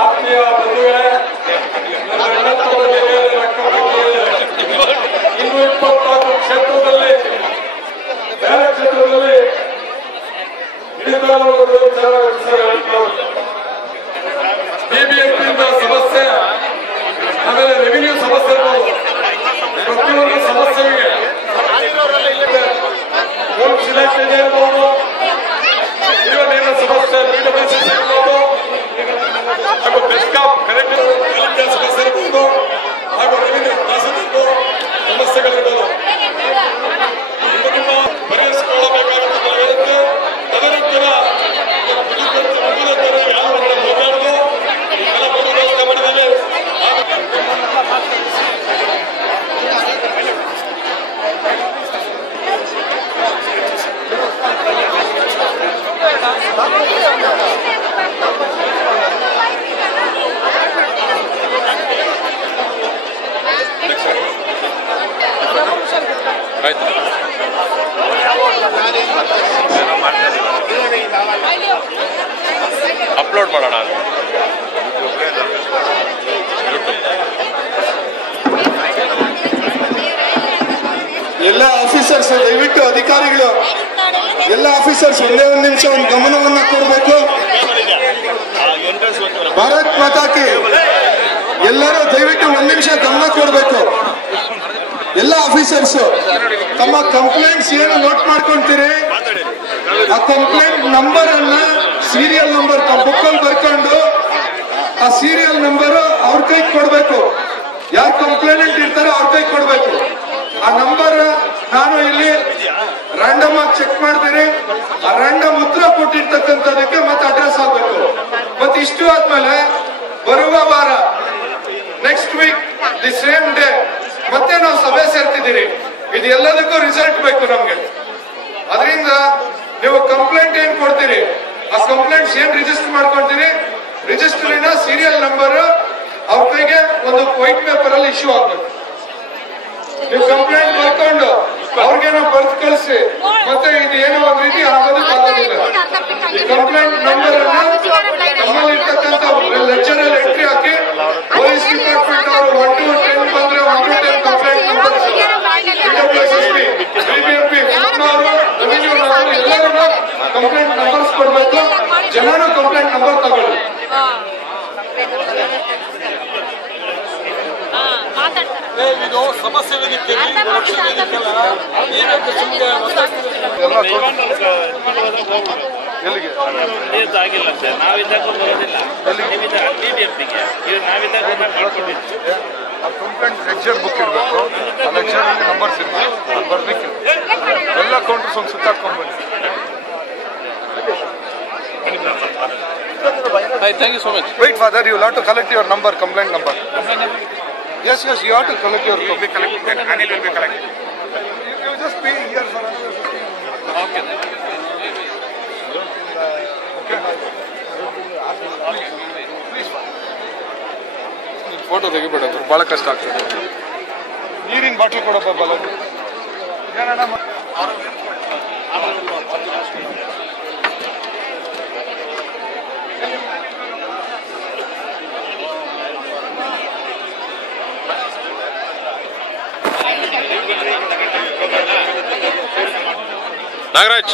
ಆತ್ಮೀಯ ಬಂಧುಗಳೇ, 224 ಕ್ಷೇತ್ರದಲ್ಲಿ ಬೇರೆ ಕ್ಷೇತ್ರದಲ್ಲಿ ಬಿಬಿಎಂಪಿಯಿಂದ ಸಮಸ್ಯೆ, ಆಮೇಲೆ ರೆವಿನ್ಯೂ ಸಮಸ್ಯೆ ಇರ್ಬೋದು, ಪ್ರತಿಯೊಂದು ಸಮಸ್ಯೆಗೆ ಇಲಾಖೆ ಇರ್ಬೋದು, ನೀರಿನ ಸಮಸ್ಯೆ BWCC ಇರ್ಬೋದು, ಹಾಗೂ ಬೆಸ್ಕಾಂ ಕರೆಂಟ್ ಸಮಸ್ಯೆ ಇರ್ಬೋದು, ಹಾಗೂ ರೆವಿನ್ಯೂ ಸಮಸ್ಯೆಗಳಿರ್ಬೋದು, ಇವನ್ನ ಪರಿಹರಿಸಿಕೊಳ್ಳಬೇಕಾಗುತ್ತೆ. ಅದನ್ನು ಕೂಡ ಯಾವ ಮಾತಾಡೋದು ಎಲ್ಲ ವ್ಯವಸ್ಥೆ ಮಾಡಿದ್ದಾರೆ. ಅಪ್ಲೋಡ್ ಮಾಡೋಣ. ಎಲ್ಲ ಆಫೀಸರ್ಸ್, ದಯವಿಟ್ಟು ಅಧಿಕಾರಿಗಳು, ಎಲ್ಲ ಆಫೀಸರ್ಸ್ ಒಂದೇ ಒಂದು ನಿಮಿಷ ಒಂದು ಗಮನವನ್ನ ಕೊಡಬೇಕು. ಭಾರತ್ ಮಾತಾಕಿ ಎಲ್ಲರೂ ದಯವಿಟ್ಟು ಒಂದು ನಿಮಿಷ ಗಮನ ಕೊಡಬೇಕು. ಎಲ್ಲ ಆಫೀಸರ್ಸ್ ತಮ್ಮ ಕಂಪ್ಲೇಂಟ್ಸ್ ಏನು ನೋಟ್ ಮಾಡ್ಕೊಂತೀರಿ, ಆ ಕಂಪ್ಲೇಂಟ್ ನಂಬರ್ ಅನ್ನ ಸೀರಿಯಲ್ ನಂಬರ್ ಬುಕ್ ಅಲ್ಲಿ ಬರ್ಕೊಂಡು ಆ ಸೀರಿಯಲ್ ನಂಬರ್ ಅವ್ರ ಕೈಗೆ ಕೊಡ್ಬೇಕು. ಯಾರು ಕಂಪ್ಲೇಂಟ್ ಇರ್ತಾರೋ ಅವ್ರ ಕೈಗೆ ಕೊಡ್ಬೇಕು. ಆ ನಂಬರ್ ನಾನು ಇಲ್ಲಿ ರ್ಯಾಂಡಮ್ ಆಗಿ ಚೆಕ್ ಮಾಡ್ತೀನಿ. ಆ ರ್ಯಾಂಡಮ್ ಉತ್ತರ ಕೊಟ್ಟಿರ್ತಕ್ಕಂಥದಕ್ಕೆ ಮತ್ತೆ ಅಡ್ರೆಸ್ ಆಗ್ಬೇಕು. ಮತ್ತೆ ಇಷ್ಟು ಆದ್ಮೇಲೆ ಬರುವ ವಾರ next week the same day ಮತ್ತೆ ನಾವು ಸಭೆ ಸೇರ್ತಿದ್ದೀರಿ. ಇದು ಎಲ್ಲದಕ್ಕೂ ರಿಸಲ್ಟ್ ಬೇಕು ನಮ್ಗೆ. ಅದರಿಂದ ನೀವು ಕಂಪ್ಲೇಂಟ್ ಏನ್ ಕೊಡ್ತೀರಿ, ಆ ಕಂಪ್ಲೇಂಟ್ಸ್ ಏನ್ ರಿಜಿಸ್ಟರ್ ಮಾಡ್ಕೊಳ್ತೀರಿ, ರಿಜಿಸ್ಟರಿನ ಸೀರಿಯಲ್ ನಂಬರ್ ಅವ್ರ ಕೈಗೆ ಒಂದು ವೈಟ್ ಪೇಪರ್ ಅಲ್ಲಿ ಇಶ್ಯೂ ಆಗ್ಬೇಕು. ನೀವು ಕಂಪ್ಲೇಂಟ್ ಬರ್ಕೊಂಡು ಅವ್ರಿಗೇನೋ ಬರ್ತ್ ಕಳಿಸಿ ಮತ್ತೆ ಇದು ಏನೋ ಒಂದ್ ರೀತಿ ಆಗೋದಿಲ್ಲ. ಈ ಕಂಪ್ಲೇಂಟ್ ನಂಬರ್ ಅನ್ನ ನಮ್ಮಲ್ಲಿ ಇರ್ತಕ್ಕಂಥ ಲೆಕ್ಚರ್ ಅಲ್ಲಿ ಎಂಟ್ರಿ ಹಾಕಿ ಪೊಲೀಸ್ ಡಿಪಾರ್ಟ್ಮೆಂಟ್ ಅವರು 1 to 10 ಬಂದ್ರೆ 1 to 10 complaint number, BWCC, BBMP, ಎಲ್ಲರೂ ಕಂಪ್ಲೇಂಟ್ ನಂಬರ್ಸ್ ಕೊಡ್ಬೇಕು. ಜನನು ಕಂಪ್ಲೇಂಟ್ ನಂಬರ್ ತಗೊಳ್ಳಿ. ಇದು ಸಮಸ್ಯೆ ವೇದಿಕೆ ಆಗಿಲ್ಲ ಸರ್, ನಾವಿದ್ದಾಗ ಬರೋದಿಲ್ಲ. BBMPಗೆ ನಾವಿದ್ದಾಗ ಮಾಡ್ಕೊಂಡಿದ್ದೀವಿ. ಆ ಕಂಪ್ಲೇಂಟ್ ಲೆಕ್ಚರ್ ಬುಕ್ ಇರಬೇಕು, ಆ ಲೆಕ್ಚರ್ ನಂಬರ್ಸ್ ಇರಬೇಕು, ಅದು ಬರ್ಬೇಕಿಲ್ಲ. ಎಲ್ಲ ಕೌಂಟರ್ಸ್ ಒಂದು ಸುತ್ತಾಕೊಂಡ್ಬನ್ನಿ. Thank you so much. Wait, Father, you will have to collect your number, complaint number. Yes, you have to collect your. Will be collected. Anil will be collected. You just pay here for another 15 Okay. Please, photo ತೆಗಿಬೇಡ, ಭಾಳ ಕಷ್ಟ ಆಗ್ತದೆ. ನೀರಿನ bottle ಕೊಡಪ್ಪ ಬಲ. ನಾಗರಾಜ್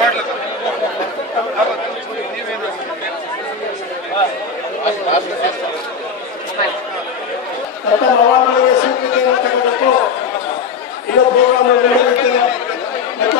ಮಾಡ್ಲಕ್ಕ ಪ್ರಥಮ ಅವಾರ್ಡ್ಗಳಿಗೆ ಸ್ವೀಕೃತಿಯನ್ನು ತಗೋಬೇಕು. ಇದು ಪ್ರೋಗ್ರಾಮ್ ನಡೆಯುತ್ತೆ ಮತ್ತು